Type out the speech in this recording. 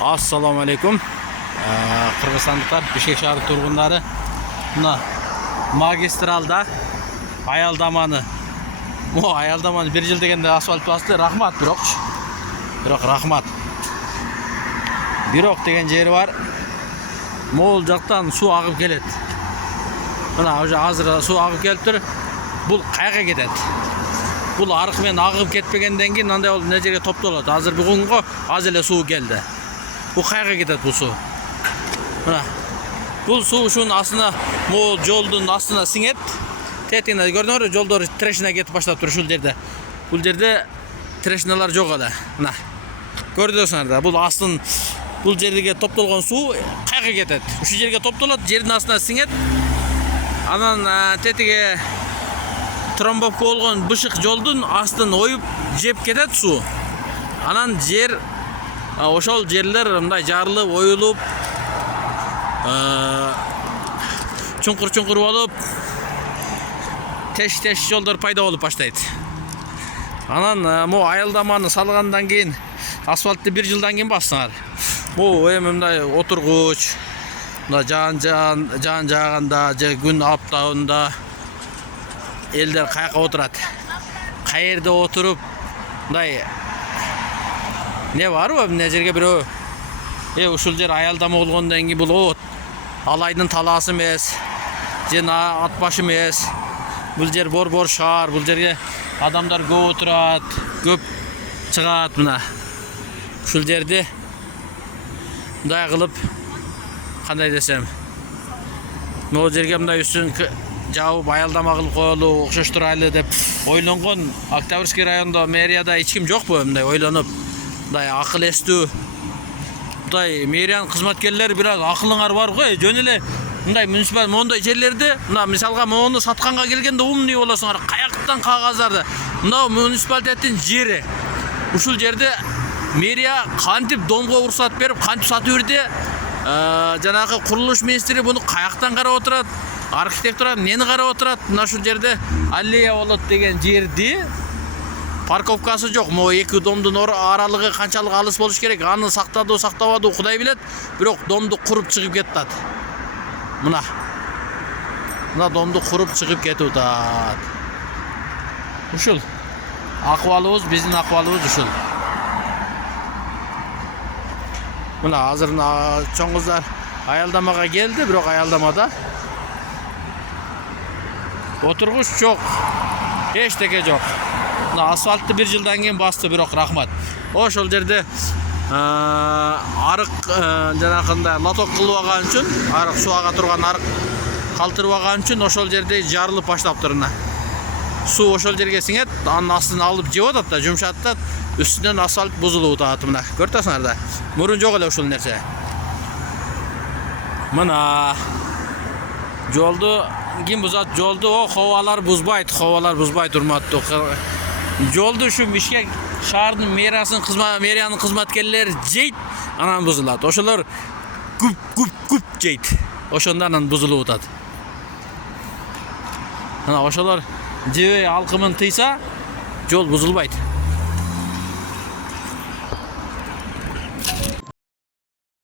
Assalamu alaikum. Kırgızstanlıklar, Bişkek şehri turgunları. Buna magistralda ayaldamanı. Bu ayaldamanı bir yıl degende asfalt bastı. Rahmat Birok rahmat. Birok degen jeri var. Moğol jaktan su agıp kelet. Buna hoca hazır su agıp kelip tur. Bul kayga ketet. Bul arık men agıp ketpegenden keyin андай болуп ne жерге топтолот. Азыр бүгүнгө аз эле суу келди. Bu kayga кетет bu su. Mına. Bu su şunun aslında bu joldun aslında sinet. Tetine gördüңөр жолдор трешина кетип баштап тур ушул жерде. Бул жерде трешиналар жок эле. Мына. Көрдүңүздөр да. Бул астын бул жерге топтолгон суу кайга кетет. Ушул жерге топтолот, жердин астына сиңет. Анан тетиге тромбовка болгон бышык жолдун астын оюп жеп кетет суу. Анан жер ошол жерлер мындай жарылып, оюлуп, чуңкур болуп, теш жолдор пайда болуп баштайт. Анан могу айылдаманы салгандан кийин асфальтты bir жылдан кийин бассаңар. Могу эми мындай отургуч, мына жаан жааганда же күн аптабында элдер каяка отурат. Каерде отуруп мындай не барбы эмне жерге бирөө ушул жер аялдама болгондон кийин бул от алайдын талаасы эмес, же ат башы эмес. Бул жер борбор шаар, бул жерге адамдар көп отурат, көп чыгат мына. Ушул жерди мындай кылып, кандай десем, могу жерге мындай үстүн жабып аялдама кылып коелу, окшоштурайлы деп ойлонгон Октябрьский райондо мэрияда эч ким жокпу мындай ойлонуп, мындай акыл эстүү. Мындай мэриянын кызматкерлери бир аз акылыңар бар го, жөн эле мындай муниципал моундай жерлерди, мына мисалга моуну сатканга келгенде умный болосуңар, каяктан кагаздарды. Мына муниципалитеттин жери. Ушул жерде мэрия кантип домго уруксат берип, кантип сатып берди? Жанагы курулуш министри буну каяктан карап отурат? Архитектура нени карап отурат? Мына ушул жерде аллея болот деген жерди парковкасы жок. Могу эки домдун аралыгы канчалык алыс болуш керек? Аны сактады, сактабады, Кудай билет. Бирок домду куруп чыгып кетти. Мына домду куруп чыгып кетип атат. Ушул акыбалыбыз, биздин акыбалыбыз ушул. Мына азыр чоң кыздар аялдамага келди, бирок аялдамада отургуч жок. Эчтеке жок. Мына асфальтты bir жылдан кийин басты, бирок рахмат. Ошол жерде арык жанагындай лоток кылбаган үчүн, арык суага турган арык калтырбаган үчүн ошол жерде жарылып баштаптыр. Суу ошол жерге сиңет, анын астын алып жеп атат да, жумшатат, үстүнөн асфальт бузулуп атат. Мына көрүсүңөр да. Мурун жок эле ушул нерсе. Мына жолду ким бузат? Жолду ховалар бузбайт, урматтуу. Жолду ушу Бишкек шаардын мэриянын кызматкерлери жейт, анан бузулат. Ошолор күп жейт. Ошондон анан бузулуп атат. Ана ошолор жебей алкымын тыйса, жол бузулбайт.